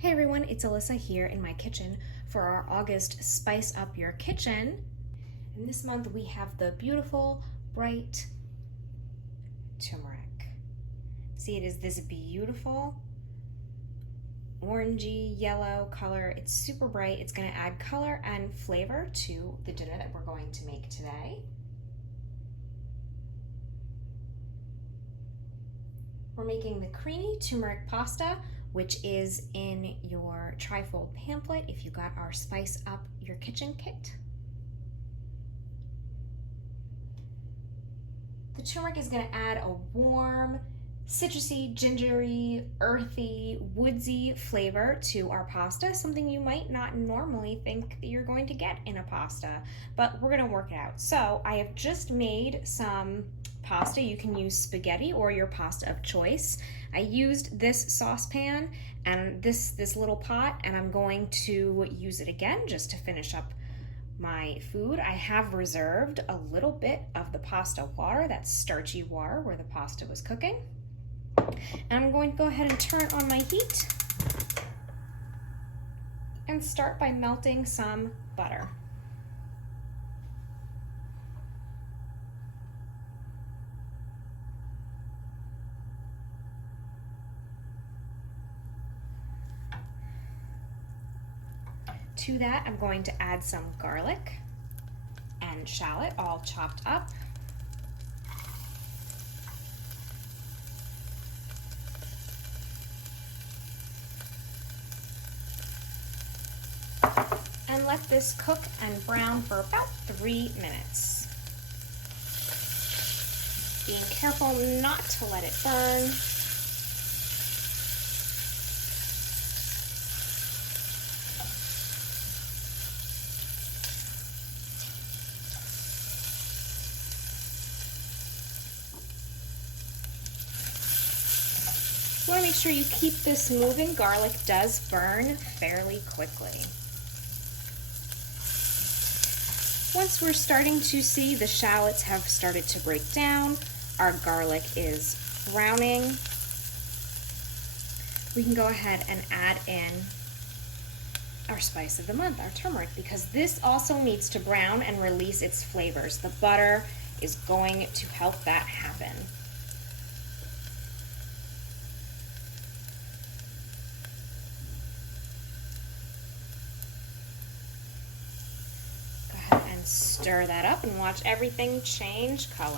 Hey everyone, it's Alyssa here in my kitchen for our August Spice Up Your Kitchen. And this month we have the beautiful, bright turmeric. See, it is this beautiful orangey yellow color. It's super bright. It's going to add color and flavor to the dinner that we're going to make today. We're making the creamy turmeric pasta, which is in your trifold pamphlet if you got our Spice Up Your Kitchen kit. The turmeric is going to add a warm, citrusy, gingery, earthy, woodsy flavor to our pasta, something you might not normally think that you're going to get in a pasta, but we're going to work it out. So I have just made some pasta. You can use spaghetti or your pasta of choice. I used this saucepan and this little pot, and I'm going to use it again just to finish up my food. I have reserved a little bit of the pasta water, that starchy water where the pasta was cooking. And I'm going to go ahead and turn on my heat and start by melting some butter. To that, I'm going to add some garlic and shallot, all chopped up. And let this cook and brown for about 3 minutes. Being careful not to let it burn. You want to make sure you keep this moving. Garlic does burn fairly quickly. Once we're starting to see the shallots have started to break down, our garlic is browning, we can go ahead and add in our spice of the month, our turmeric, because this also needs to brown and release its flavors. The butter is going to help that happen. Stir that up and watch everything change color.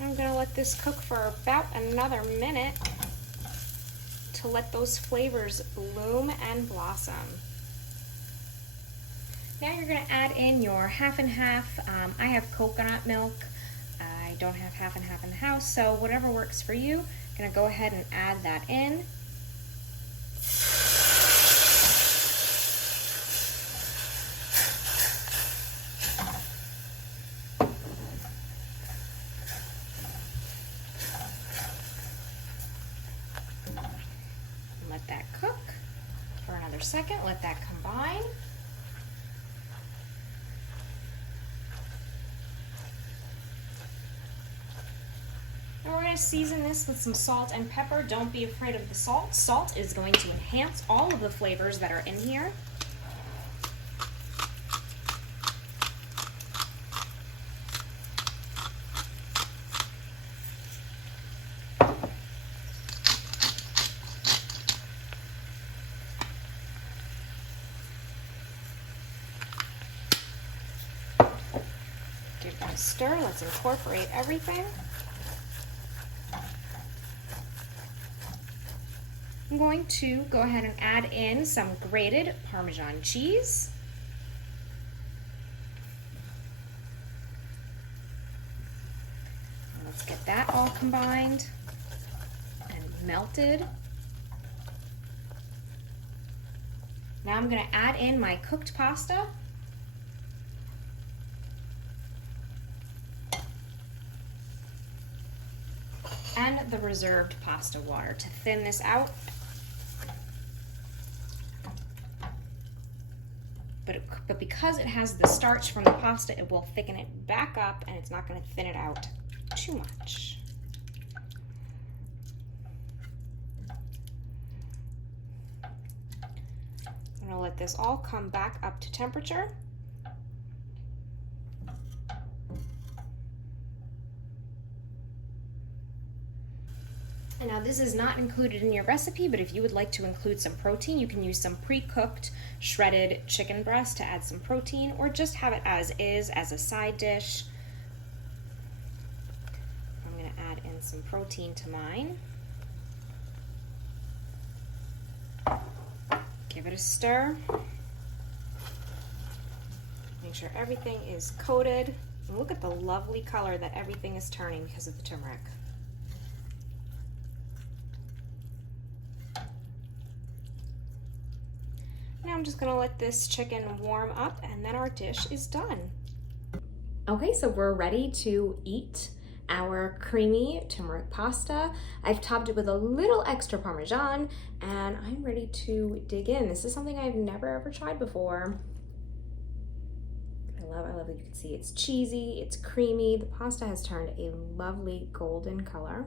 I'm going to let this cook for about another minute to let those flavors bloom and blossom. Now you're going to add in your half and half. I have coconut milk. I don't have half and half in the house, so whatever works for you. I'm going to go ahead and add that in. Let that cook for another second. Let that combine. And we're going to season this with some salt and pepper. Don't be afraid of the salt. Salt is going to enhance all of the flavors that are in here. Give that a stir. Let's incorporate everything. I'm going to go ahead and add in some grated Parmesan cheese. Let's get that all combined and melted. Now I'm going to add in my cooked pasta. And the reserved pasta water to thin this out. But but because it has the starch from the pasta, it will thicken it back up and it's not going to thin it out too much. I'm going to let this all come back up to temperature. And now this is not included in your recipe, but if you would like to include some protein, you can use some pre-cooked shredded chicken breast to add some protein, or just have it as is as a side dish. I'm going to add in some protein to mine. Give it a stir. Make sure everything is coated. And look at the lovely color that everything is turning because of the turmeric. Now I'm just gonna let this chicken warm up and then our dish is done. Okay, so we're ready to eat our creamy turmeric pasta. I've topped it with a little extra Parmesan and I'm ready to dig in. This is something I've never ever tried before. I love that you can see it's cheesy, it's creamy. The pasta has turned a lovely golden color.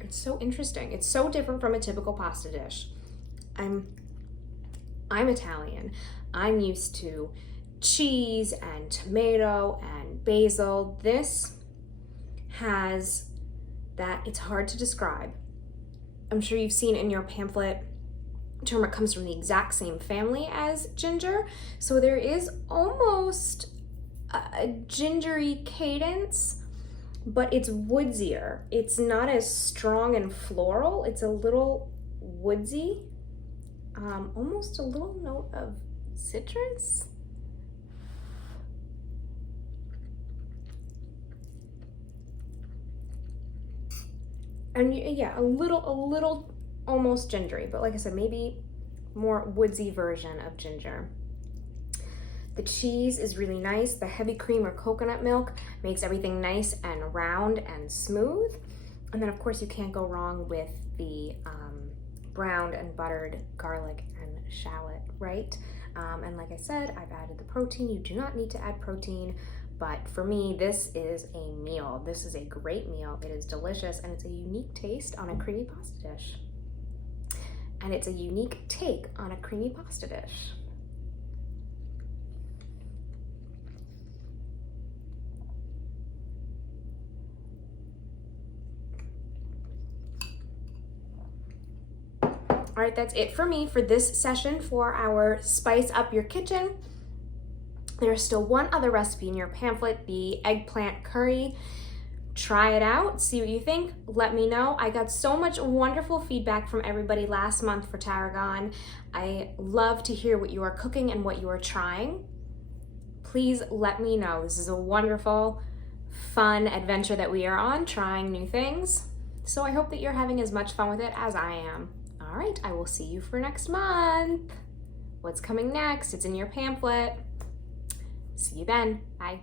It's so interesting. It's so different from a typical pasta dish. I'm Italian. I'm used to cheese and tomato and basil. This has that, it's hard to describe. I'm sure you've seen in your pamphlet, turmeric comes from the exact same family as ginger. So there is almost a gingery cadence, but it's woodsier. It's not as strong and floral. It's a little woodsy, almost a little note of citrus. And yeah, a little almost gingery, but like I said, maybe more woodsy version of ginger. The cheese is really nice. The heavy cream or coconut milk makes everything nice and round and smooth. And then of course you can't go wrong with the browned and buttered garlic and shallot, right? And like I said, I've added the protein. You do not need to add protein, but for me, this is a meal. This is a great meal. It is delicious and it's a unique taste on a creamy pasta dish. And it's a unique take on a creamy pasta dish. All right, that's it for me for this session for our Spice Up Your Kitchen. There's still one other recipe in your pamphlet, the eggplant curry. Try it out, see what you think, let me know. I got so much wonderful feedback from everybody last month for Tarragon. I love to hear what you are cooking and what you are trying. Please let me know. This is a wonderful, fun adventure that we are on, trying new things. So I hope that you're having as much fun with it as I am. All right, I will see you for next month. What's coming next? It's in your pamphlet. See you then. Bye.